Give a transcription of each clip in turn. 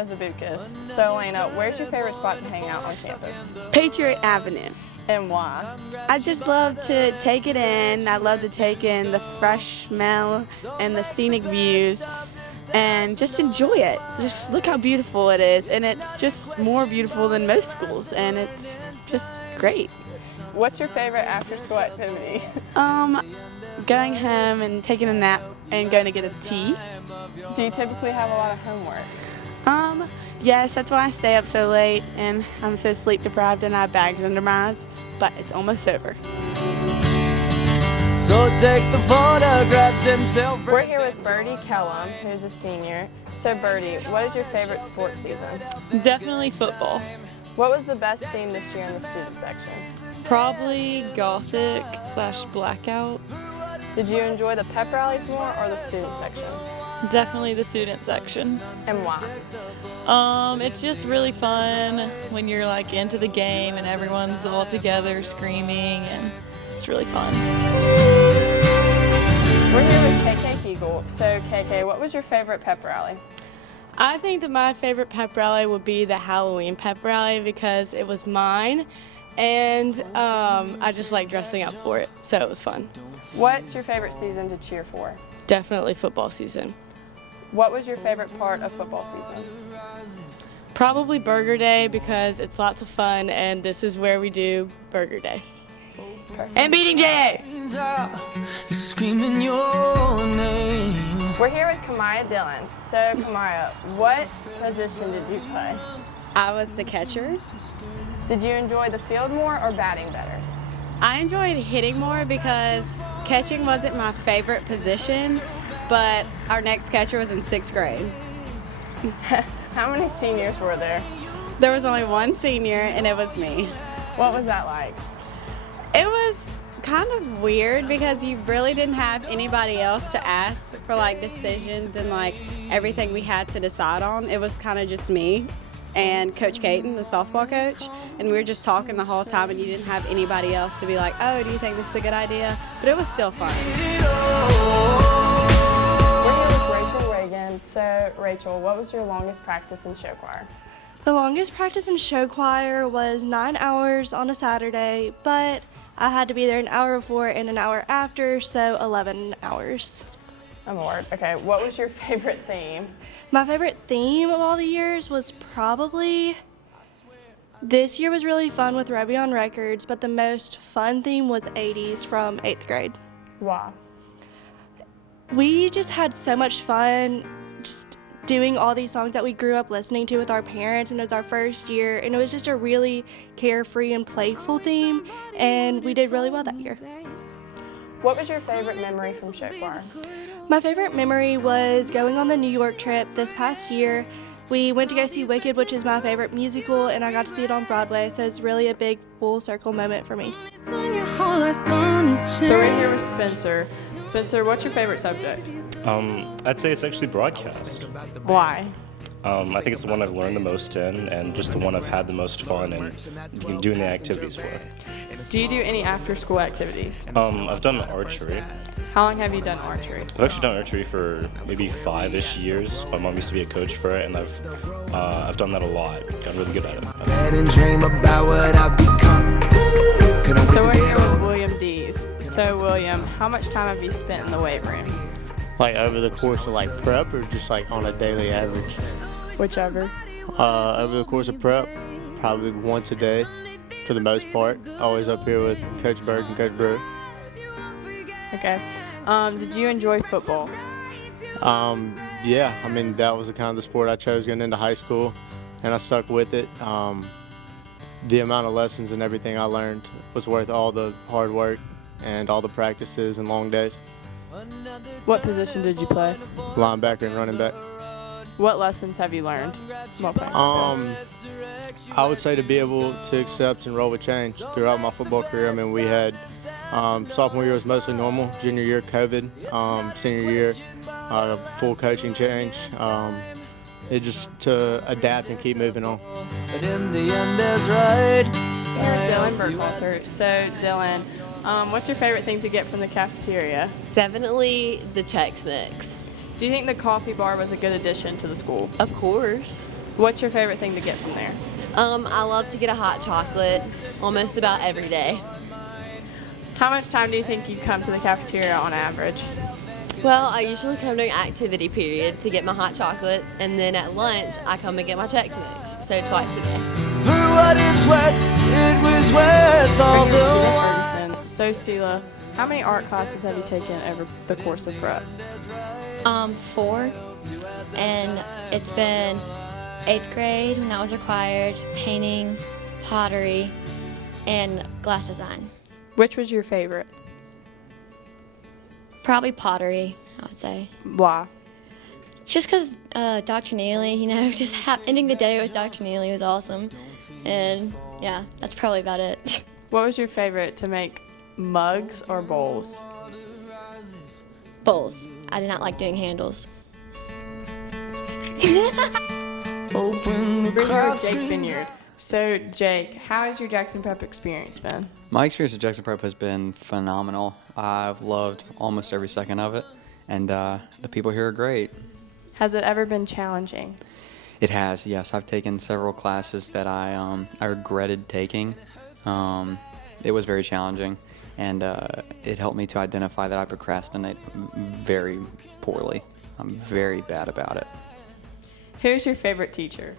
Elena's Abukas. So Elena, where's your favorite spot to hang out on campus? Patriot Avenue. And why? I just love to take it in. I love to take in the fresh smell and the scenic views and just enjoy it. Just look how beautiful it is. And it's just more beautiful than most schools. And it's just great. What's your favorite after-school activity? Going home and taking a nap and going to get a tea. Do you typically have a lot of homework? Yes, that's why I stay up so late and I'm so sleep deprived and I have bags under my eyes, but it's almost over. So take the photographs and still. We're here with Birdie Kellum, who's a senior. So Birdie, what is your favorite sports season? Definitely football. What was the best theme this year in the student section? Probably Gothic/Blackout. Did you enjoy the pep rallies more or the student section? Definitely the student section. And why? It's just really fun when you're like into the game and everyone's all together screaming, and it's really fun. We're here with KK Kegel. So KK, what was your favorite pep rally? I think that my favorite pep rally would be the Halloween pep rally because it was mine and I just like dressing up for it, so it was fun. What's your favorite season to cheer for? Definitely football season. What was your favorite part of football season? Probably Burger Day because it's lots of fun and this is where we do Burger Day. Perfect. And beating JA! Screaming your name. We're here with Kamaya Dillon. So Kamaya, what position did you play? I was the catcher. Did you enjoy the field more or batting better? I enjoyed hitting more because catching wasn't my favorite position, but our next catcher was in 6th grade. How many seniors were there? There was only one senior, and it was me. What was that like? It was kind of weird because you really didn't have anybody else to ask for like decisions and like everything we had to decide on. It was kind of just me and Coach Caton, the softball coach, and we were just talking the whole time and you didn't have anybody else to be like, oh, do you think this is a good idea? But it was still fun. We're here with Rachel Reagan. So Rachel, what was your longest practice in show choir? The longest practice in show choir was 9 hours on a Saturday, but I had to be there an hour before and an hour after, so 11 hours. Oh my word. Okay, what was your favorite theme? My favorite theme of all the years was probably, this year was really fun with Ruby on Records, but the most fun theme was 80s from 8th grade. Why? We just had so much fun just doing all these songs that we grew up listening to with our parents, and it was our first year, and it was just a really carefree and playful theme, and we did really well that year. What was your favorite memory from show choir? My favorite memory was going on the New York trip this past year. We went to go see Wicked, which is my favorite musical, and I got to see it on Broadway, so it's really a big full circle moment for me. So we're here with Spencer. Spencer, what's your favorite subject? I'd say it's actually broadcast. Why? I think it's the one I've learned the most in and just the one I've had the most fun in doing the activities for. Do you do any after-school activities? I've done archery. How long have you done archery? I've actually done archery for maybe 5-ish years. My mom used to be a coach for it, and I've done that a lot. Got really good at it. So we're here with William Dees. So William, how much time have you spent in the weight room? Like over the course of like prep or just like on a daily average? Whichever. Over the course of prep, probably once a day for the most part. Always up here with Coach Berg and Coach Brewer. Okay. Did you enjoy football? Yeah, I mean that was the kind of the sport I chose going into high school, and I stuck with it. The amount of lessons and everything I learned was worth all the hard work and all the practices and long days. What position did you play? Linebacker and running back. What lessons have you learned while playing football? I would say to be able to accept and roll with change throughout my football career. I mean, we had sophomore year was mostly normal. Junior year, COVID. Senior year, full coaching change. It just to adapt and keep moving on. But in the end, that's right. Dylan Burkhalter. So Dylan, what's your favorite thing to get from the cafeteria? Definitely the Chex Mix. Do you think the coffee bar was a good addition to the school? Of course. What's your favorite thing to get from there? I love to get a hot chocolate almost about every day. How much time do you think you come to the cafeteria on average? Well, I usually come during activity period to get my hot chocolate, and then at lunch I come and get my Chex Mix, so twice a day. For what it's worth, it was worth all Bring in the Sela while. Ferguson. So Sela, how many art classes have you taken over the course of prep? 4, and it's been 8th grade when that was required, painting, pottery, and glass design. Which was your favorite? Probably pottery, I would say. Why? Just because Dr. Neely, just ending the day with Dr. Neely was awesome. And yeah, that's probably about it. What was your favorite to make, mugs or bowls? Bowls. I did not like doing handles. Open the We're here crowd with Jake screams. Vineyard. So Jake, how has your Jackson Prep experience been? My experience at Jackson Prep has been phenomenal. I've loved almost every second of it, and the people here are great. Has it ever been challenging? It has, yes. I've taken several classes that I regretted taking. It was very challenging, and it helped me to identify that I procrastinate very poorly. I'm very bad about it. Who's your favorite teacher?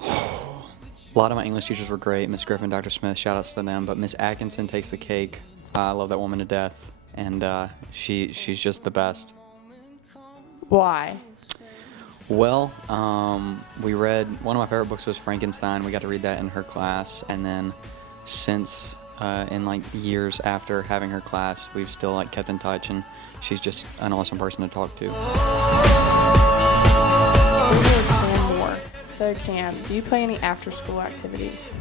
A lot of my English teachers were great. Miss Griffin, Dr. Smith, shout outs to them. But Miss Atkinson takes the cake. I love that woman to death, and she's just the best. Why? Well, we read, one of my favorite books was Frankenstein. We got to read that in her class, and then since in years after having her class, we've still kept in touch, and she's just an awesome person to talk to. So Cam, do you play any after-school activities?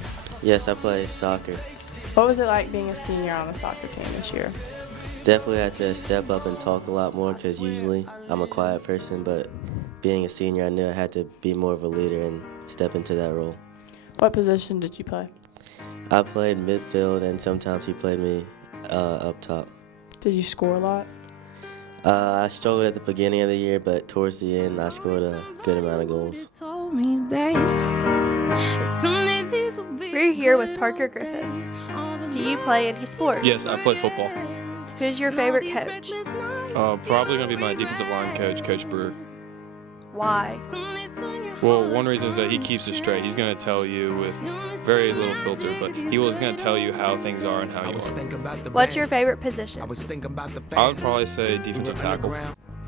Yes, I play soccer. What was it like being a senior on the soccer team this year? Definitely had to step up and talk a lot more because usually I'm a quiet person, but being a senior, I knew I had to be more of a leader and step into that role. What position did you play? I played midfield, and sometimes he played me up top. Did you score a lot? I struggled at the beginning of the year, but towards the end, I scored a good amount of goals. We're here with Parker Griffith. Do you play any sports? Yes, I play football. Who's your favorite coach? Probably going to be my defensive line coach, Coach Brewer. Why? Well, one reason is that he keeps it straight. He's going to tell you with very little filter, but he was going to tell you how things are and how you are. What's your favorite position? I would probably say defensive tackle.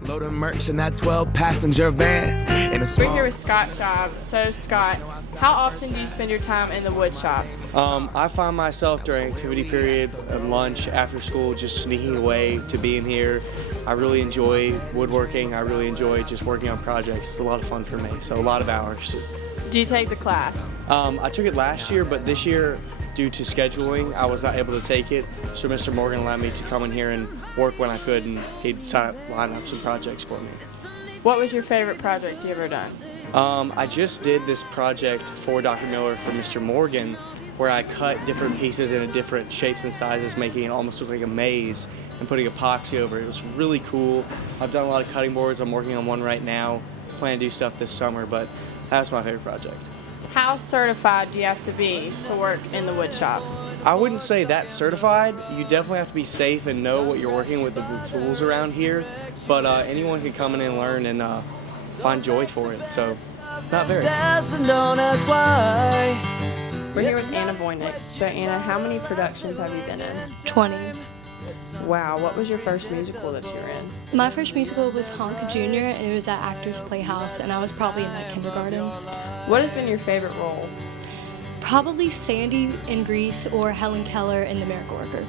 Load of merch in that 12-passenger van. We're here with Scott Schaub. So Scott, how often do you spend your time in the wood shop? I find myself during activity period and lunch after school just sneaking away to be in here. I really enjoy woodworking. I really enjoy just working on projects. It's a lot of fun for me, so a lot of hours. Do you take the class? I took it last year, but this year, due to scheduling, I was not able to take it. So Mr. Morgan allowed me to come in here and work when I could, and he'd line up some projects for me. What was your favorite project you ever done? I just did this project for Dr. Miller for Mr. Morgan, where I cut different pieces into different shapes and sizes, making it almost look like a maze and putting epoxy over it. It was really cool. I've done a lot of cutting boards. I'm working on one right now. Plan to do stuff this summer, but that's my favorite project. How certified do you have to be to work in the wood shop? I wouldn't say that certified. You definitely have to be safe and know what you're working with, the tools around here. But anyone can come in and learn and find joy for it. So, not very. We're here with Anna Voynick. So Anna, how many productions have you been in? 20. Wow, what was your first musical that you were in? My first musical was Honk Jr., and it was at Actors Playhouse, and I was probably in kindergarten. What has been your favorite role? Probably Sandy in Grease or Helen Keller in The Miracle Worker.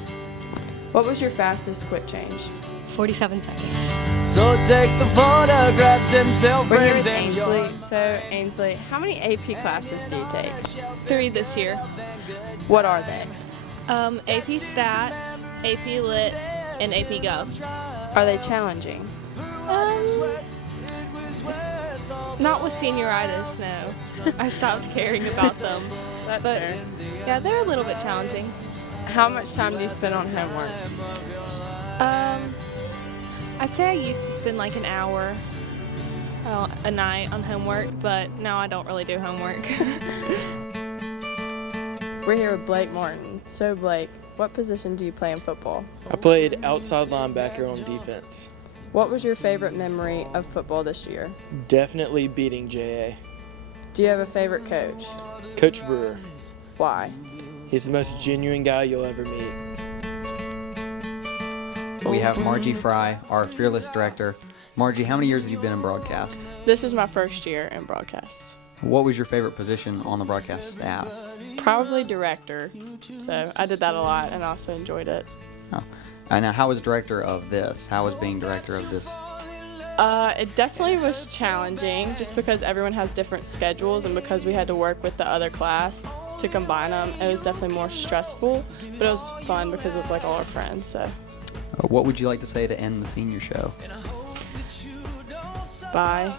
What was your fastest quick change? 47 seconds. So take the photographs and still We're here frames with in your... Ainsley. So Ainsley, how many AP classes do you take? 3 this year. What are they? AP Stats, AP Lit, and AP Gov. Are they challenging? Not with senioritis, no. I stopped caring about them. That's but fair. yeah, they're a little bit challenging. How much time do you spend on homework? I'd say I used to spend like an hour. a night on homework, but now I don't really do homework. We're here with Blake Martin. So Blake, what position do you play in football? I played outside linebacker on defense. What was your favorite memory of football this year? Definitely beating JA. Do you have a favorite coach? Coach Brewer. Why? He's the most genuine guy you'll ever meet. We have Margie Fry, our fearless director. Margie, how many years have you been in broadcast? This is my first year in broadcast. What was your favorite position on the broadcast staff? Probably director. So I did that a lot and also enjoyed it. Oh. And now, how was director of this? How was being director of this? It definitely was challenging just because everyone has different schedules and because we had to work with the other class to combine them. It was definitely more stressful, but it was fun because it was like all our friends. So. What would you like to say to end the senior show? Bye.